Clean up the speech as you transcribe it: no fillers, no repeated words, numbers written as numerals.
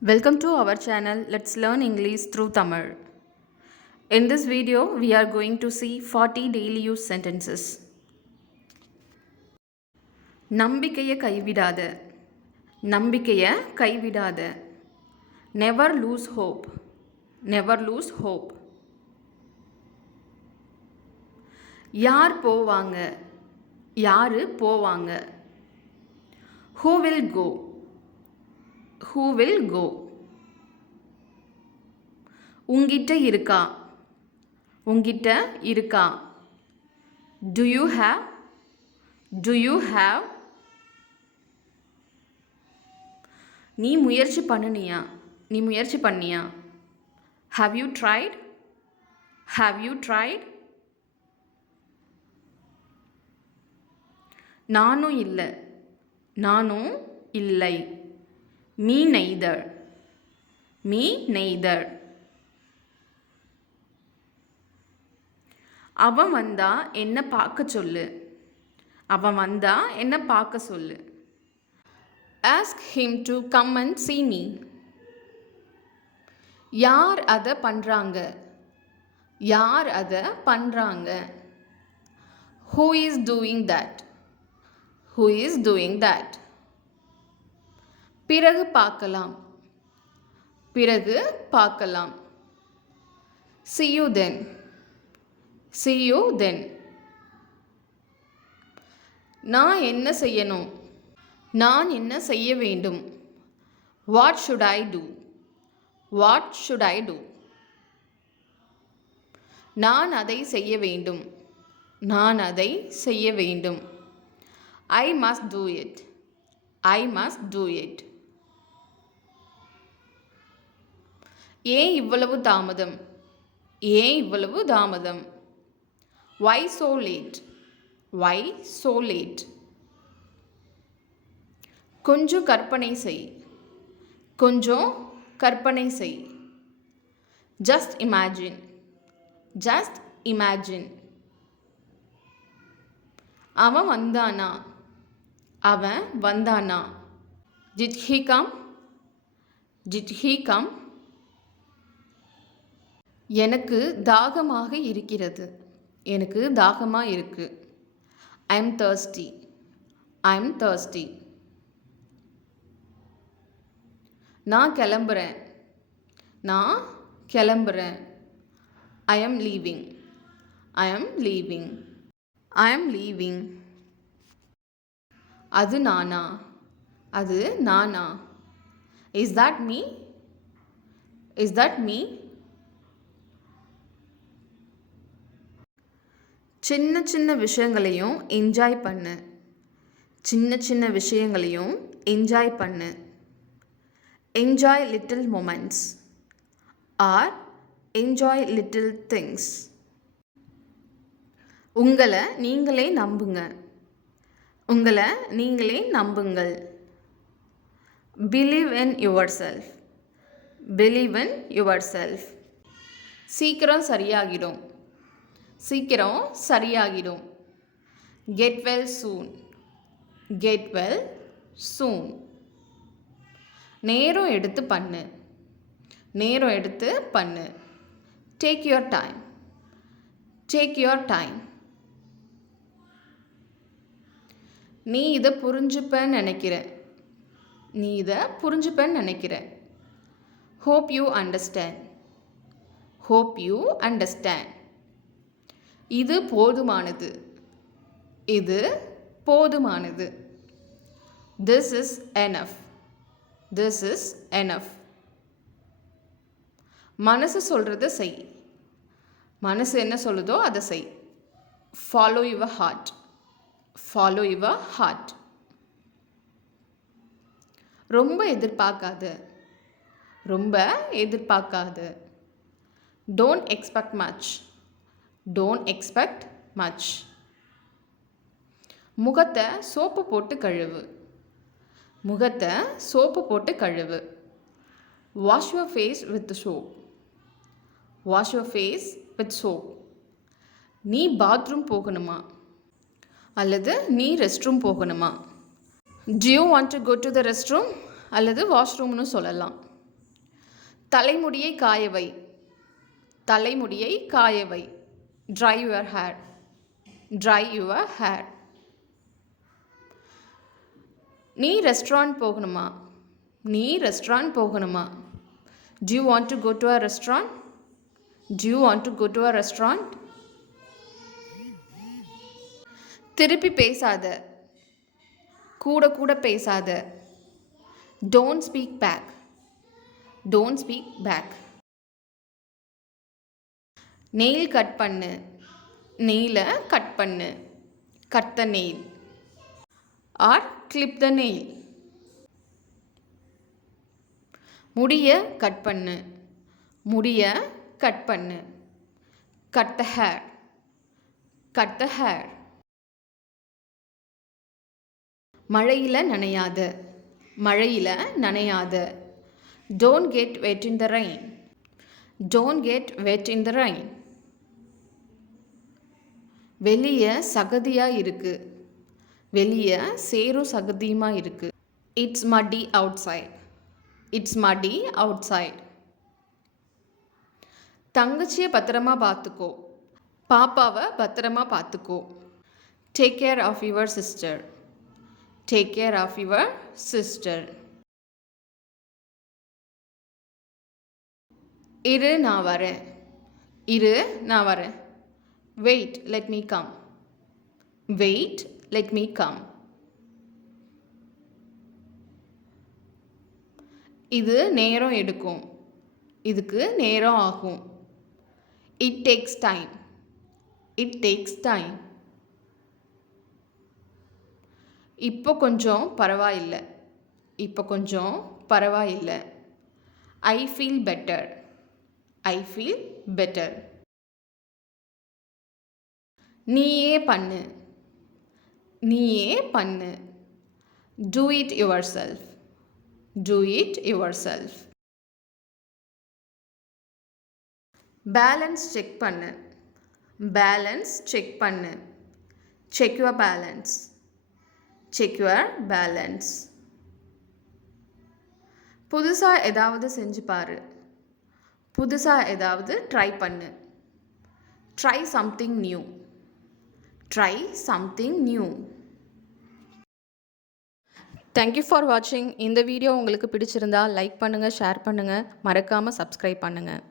Welcome to our channel. Let's learn English through Tamil. In this video, we are going to see 40 daily use sentences. நம்பிக்கையை கைவிடாத. நம்பிக்கையை கைவிடாத. Never lose hope. Never lose hope. யார் போவாங்க? யாரு போவாங்க? Who will go? Who will go? உங்கிட்ட இருக்கா? உங்கிட்ட இருக்கா? Do you have? Do you have? நீ முயற்சி பண்ணினியா? நீ முயற்சி பண்ணியா? Have you tried? Have you tried? நானும் இல்லை. நானும் இல்லை. Me neither. Me neither. அவன் வந்தா என்ன பார்க்க சொல்லு. அவன் வந்தா என்ன பார்க்க சொல்லு. Ask him to come and see me. யார் அதை பண்றாங்க? யார் அதை பண்றாங்க? Who is doing that? Who is doing that? பிறகு பார்க்கலாம். பிறகு பார்க்கலாம். See you then. See you then. நான் என்ன செய்யணும்? நான் என்ன செய்ய வேண்டும்? What should I do? What should I do? நான் அதை செய்ய வேண்டும். நான் அதை செய்ய வேண்டும். I must do it. I must do it. ஏன் இவ்வளவு தாமதம்? ஏன் இவ்வளவு தாமதம்? Why so late? Why so late? கொஞ்சம் கற்பனை செய். கொஞ்சம் கற்பனை செய். Just imagine. Just imagine. அவன் வந்தானா? அவன் வந்தானா? Did he come? Did he come? எனக்கு தாகமாக இருக்கிறது. எனக்கு தாகமாக இருக்கு. I am thirsty. I am thirsty. நான் கிளம்புறேன். நான் கிளம்புறேன். I am leaving. I am leaving. I am leaving. அது நானா? அது நானா? Is that me? Is that me? சின்ன சின்ன விஷயங்களையும் என்ஜாய் பண்ணு. சின்ன சின்ன விஷயங்களையும் என்ஜாய் பண்ணு. Enjoy little moments or enjoy little things. உங்களை நீங்களே நம்புங்க. உங்களை நீங்களே நம்புங்கள். Believe in yourself. Believe in yourself. சீக்கிரம் சரியாகிடும். சீக்கிரம் சரியாகிடும். Get well soon. Get well soon. நேரம் எடுத்து பண்ணு. நேரம் எடுத்து பண்ணு. Take your time. Take your time. நீ இதை புரிஞ்சுப்பேன்னு நினைக்கிறேன். நீ இதை புரிஞ்சுப்பேன்னு நினைக்கிறேன். Hope you understand. Hope you understand. இது போதுமானது. இது போதுமானது. This is enough. This is enough. மனசு சொல்றதை செய். மனசு என்ன சொல்லுதோ அதை செய். Follow your heart. Follow your heart. ரொம்ப எதிர்பார்க்காத. ரொம்ப எதிர்பார்க்காத. Don't expect much. Don't expect much. முகத்தை சோப்பு போட்டு கழுவு. முகத்தை சோப்பு போட்டு கழுவு. Wash your face with soap. Wash your face with soap. நீ பாத்ரூம் போகணுமா? அல்லது நீ ரெஸ்ட் ரூம் போகணுமா? Do you want to go to the restroom? அல்லது வாஷ்ரூம்னு சொல்லலாம். தலைமுடியை காயவை. தலைமுடியை காயவை. Dry your hair. Dry your hair. நீ ரெஸ்டாரண்ட் போகணுமா? நீ ரெஸ்டாரண்ட் போகணுமா? Do you want to go to a restaurant? Do you want to go to a restaurant? திருப்பி பேசாத. கூட கூட பேசாத. Don't speak back. Don't speak back. Nail cut பண்ணு. நெயிலை கட் பண்ணு. Cut the nail. Or clip the nail. முடிய cut பண்ணு. முடிய கட் பண்ணு. Cut the hair. Cut the hair. மழையில் நனையாத. மழையில் நனையாத. Don't get wet in the rain. Don't get wet in the rain. வெளியே சகதியாக இருக்கு. வெளியே சேரும் சகதியுமா இருக்கு. It's muddy outside. It's muddy outside. தங்கச்சியை பத்திரமா பார்த்துக்கோ. பாப்பாவை பத்திரமா பார்த்துக்கோ. Take care of your sister. Take care of your sister. இரு நான் வரேன். இரு நான் வரேன். Wait, let me come. Wait, let me come. இது நேரம் எடுக்கும். இதுக்கு நேரம் ஆகும். It takes time. It takes time. இப்போ கொஞ்சம் பரவாயில்லை. இப்போ கொஞ்சம் பரவாயில்லை. I feel better. I feel better. நீயே பண்ணு. நீயே பண்ணு. Do it yourself. Do it yourself. Balance check பண்ணு. பேலன்ஸ் செக் பண்ணு. Check your balance. Check your balance. புதுசாக ஏதாவது செஞ்சு பாரு. புதுசாக ஏதாவது ட்ரை பண்ணு. Try something new. Try something new. Thank you for வாட்சிங். இந்த வீடியோ உங்களுக்கு பிடிச்சிருந்தா லைக் பண்ணுங்கள், ஷேர் பண்ணுங்கள், மறக்காமல் சப்ஸ்கிரைப் பண்ணுங்கள்.